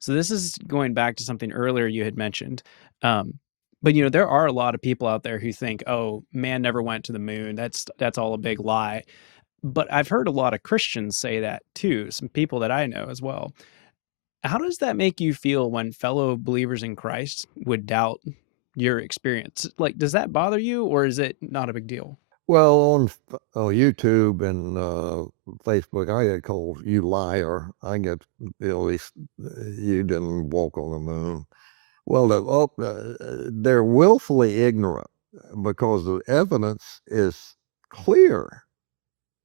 So this is going back to something earlier you had mentioned. Um, but there are a lot of people out there who think, "Oh, man never went to the moon. That's all a big lie." But I've heard a lot of Christians say that too, some people that I know as well. How does that make you feel when fellow believers in Christ would doubt your experience? Like, does that bother you, or is it not a big deal? Well, on YouTube and Facebook, I get called "you liar." I get, at least you didn't walk on the moon. Well, they're willfully ignorant because the evidence is clear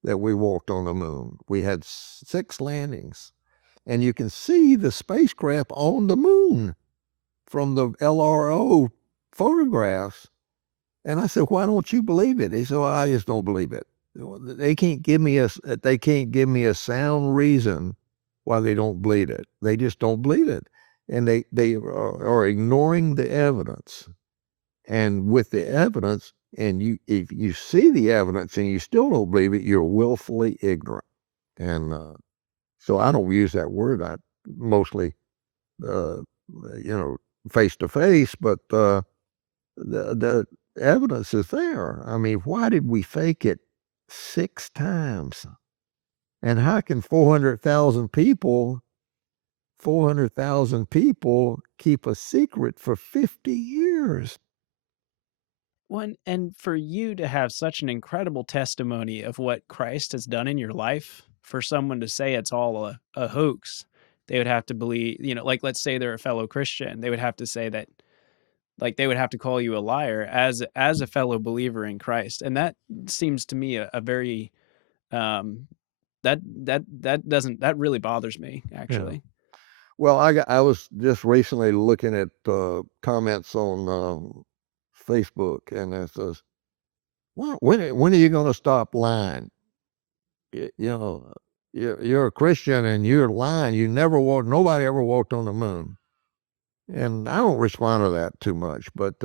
that we walked on the moon. We had 6 landings, and you can see the spacecraft on the moon from the LRO photographs. And I said, "Why don't you believe it?" He said, "Well, I just don't believe it. Well, they can't give me a sound reason why they don't believe it. They just don't believe it, and are ignoring the evidence. And with the evidence, and if you see the evidence and you still don't believe it, you're willfully ignorant." And so I don't use that word. I mostly, uh, you know, face to face, but the evidence is there. I mean, why did we fake it 6 times? And how can 400,000 people keep a secret for 50 years? One and for you to have such an incredible testimony of what Christ has done in your life, for someone to say it's all a hoax, they would have to believe, like let's say they're a fellow Christian, they would have to say that, like they would have to call you a liar as a fellow believer in Christ. And that seems to me a very um that doesn't that really bothers me Yeah. actually. Well, I was just recently looking at comments on Facebook, and it says, "Well, when are you going to stop lying? You know, you're a Christian and you're lying. You never walked. Nobody ever walked on the moon." And I don't respond to that too much, but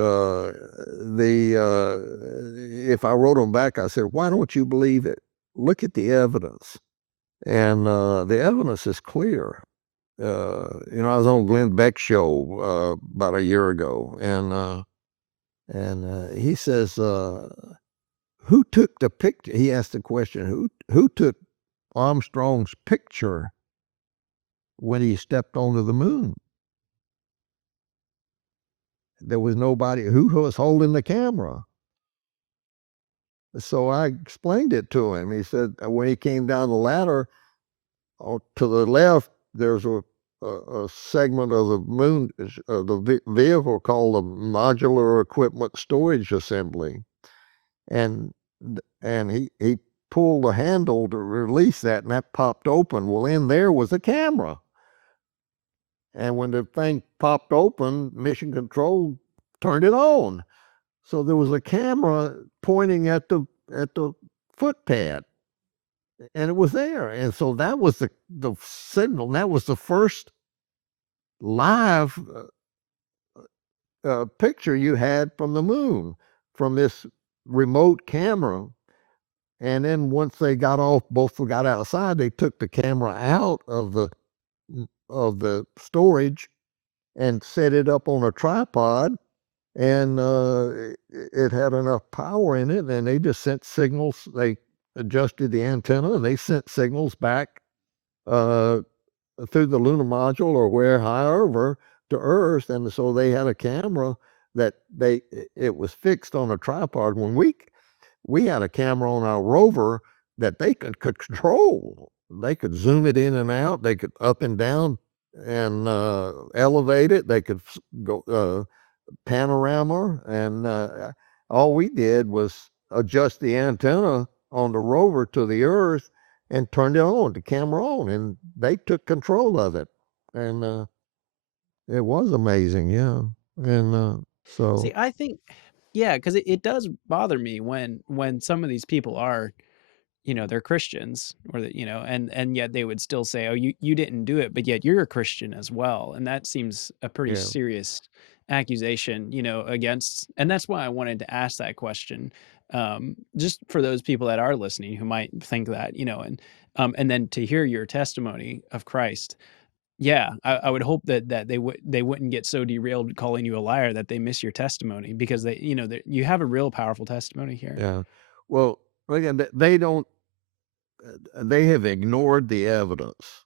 if I wrote them back, I said, "Why don't you believe it? Look at the evidence." And the evidence is clear. I was on Glenn Beck's show about a year ago, and he says, "Who took the picture?" He asked the question, "Who took Armstrong's picture when he stepped onto the moon?" There was nobody. Who was holding the camera? So I explained it to him. He said, when he came down the ladder, to the left, there's a segment of the moon, of the vehicle called the Modular Equipment Storage Assembly. And he pulled the handle to release that, and that popped open. Well, in there was a camera. And when the thing popped open, Mission Control turned it on. So there was a camera pointing at the footpad, and it was there. And so that was the signal. That was the first live picture you had from the moon, from this remote camera. And then once they got off, both got outside, they took the camera out of the storage and set it up on a tripod, and it had enough power in it, and they just sent signals. They adjusted the antenna, and they sent signals back uh, through the lunar module or however, to Earth. And so they had a camera that it was fixed on a tripod. When we had a camera on our rover that they could control. They could zoom it in and out. They could up and down and elevate it. They could go panorama, and all we did was adjust the antenna on the rover to the Earth and turned it on, the camera on, and they took control of it. And it was amazing, yeah. And See, so, I think, yeah, because it does bother me when some of these people are, they're Christians, or that, and yet they would still say, "Oh, you didn't do it," but yet you're a Christian as well, and that seems a pretty yeah. serious accusation, against. And that's why I wanted to ask that question, just for those people that are listening who might think that, and then to hear your testimony of Christ. Yeah, I would hope that they wouldn't get so derailed calling you a liar that they miss your testimony because they that you have a real powerful testimony here. Yeah. Well, again, they don't, they have ignored the evidence.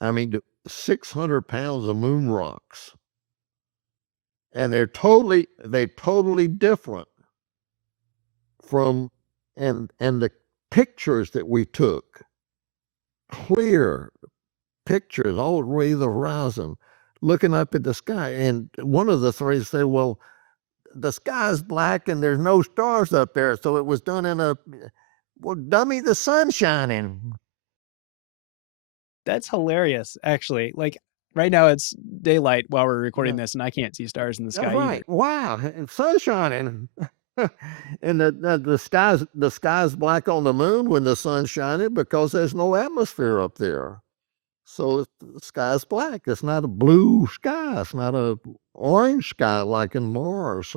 I mean, 600 pounds of moon rocks, and they totally different from, and the pictures that we took, clear pictures all the way to the horizon, looking up at the sky. And one of the three said, "Well, the sky's black and there's no stars up there, so it was done in a, well, dummy, the sun's shining." That's hilarious, actually. Like, right now it's daylight while we're recording Yeah, this, and I can't see stars in the that's sky right. either. Wow, and sun's shining. And the sky's black on the moon when the sun's shining because there's no atmosphere up there. So the sky's black. It's not a blue sky. It's not a orange sky like in Mars.